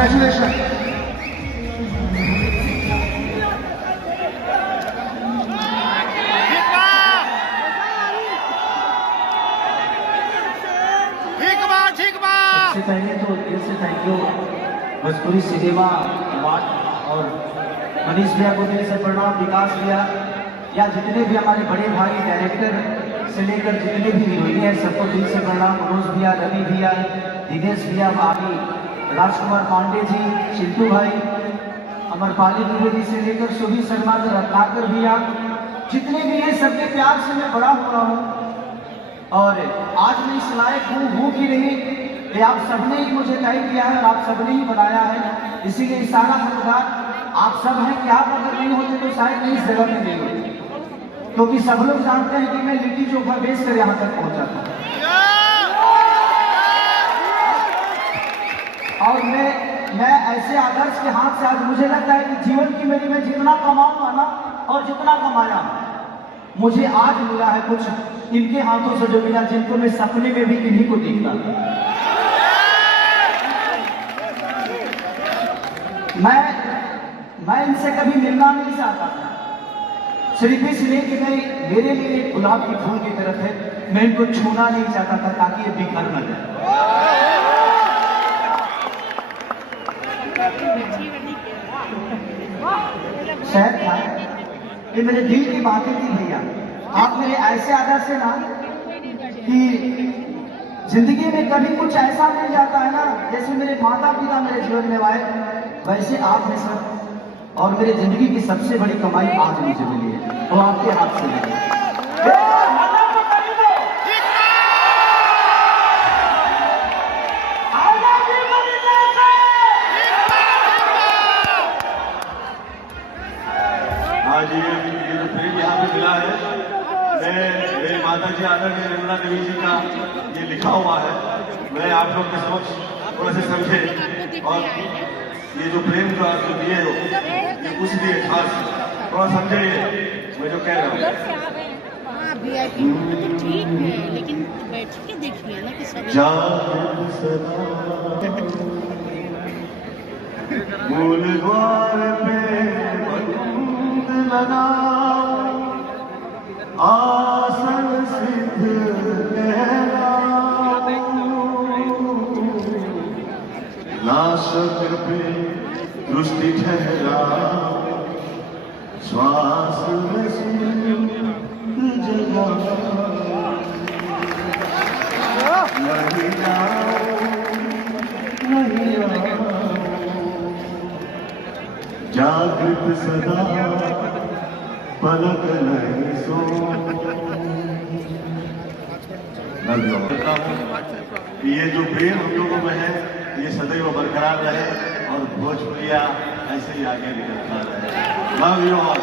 Congratulations. सबसे पहले तो दिल से thank you Bhojpuri cinema award और मनीष भैया को दिल से प्रणाम, विकास भैया या जितने भी हमारे बड़े भाई डायरेक्टर से लेकर जितने भी हीरोइन हैं सबको दिल से प्रणाम। मनोज भैया, रवि भैया, दिनेश भैया, भाभी राजकुमार पांडे जी, चिंटू भाई, अमरपाली द्विवेदी से लेकर सुभी शर्मा, रत्नाकर भैया, जितने भी हैं सबके प्यार से मैं बड़ा हो रहा हूँ और आज मैं इस लायक हूँ कि नहीं ये आप सबने ही मुझे तय किया है और आप सबने ही बनाया है, इसीलिए सारा हकदार आप सब हैं। क्या अगर नहीं होते तो शायद मैं इस जगह में नहीं होती, क्योंकि सब लोग जानते हैं कि मैं लिट्टी चोखा बेच कर यहाँ तक पहुंचा था और मैं ऐसे आदर्श के हाथ से आज मुझे लगता है कि जीवन की मेरी मैं जितना कमाऊंगा ना और जितना कमाया मुझे आज मिला है कुछ इनके हाथों से जो मिला, जिनको मैं सपने में भी इन्हीं को देखता था। मैं इनसे कभी मिलना नहीं चाहता था, सिर्फ इसलिए कि मैं मेरे लिए एक गुलाब की फूल की तरफ है, मैं इनको छूना नहीं चाहता था ताकि ये बिखर न जाए। शायद था ये मेरे दिल की बातें थी भैया, आप मेरे ऐसे आदर से ना कि जिंदगी में कभी कुछ ऐसा मिल जाता है ना, जैसे मेरे माता पिता मेरे जीवन में आए वैसे आप में सब, और मेरे जिंदगी की सबसे बड़ी कमाई आज मुझे मिली है वो आपके हाथ से मिली है। आज ये जो प्रेम यहाँ पे मिला है, मेरी माता जी आदरणीय निर्मला देवी जी का ये लिखा हुआ है, मैं आप लोग के समक्ष थोड़ा से समझे और ये जो प्रेम का जो दिए हो ये कुछ दिए खास थोड़ा समझे मैं जो कह रहा हूँ। ठीक है लेकिन बैठ के देखिए ना कि सब मूल द्वार पे बंद लगा आसन सिद्ध नाशक पे दृष्टि ठहरा श्वास में जगा नहीं जागृत सदा पलक नहीं सो। ये जो प्रेम हम लोगों में है ये सदैव बरकरार रहे और भोजपुरिया ऐसे ही आगे निकलता रहे। Love you all.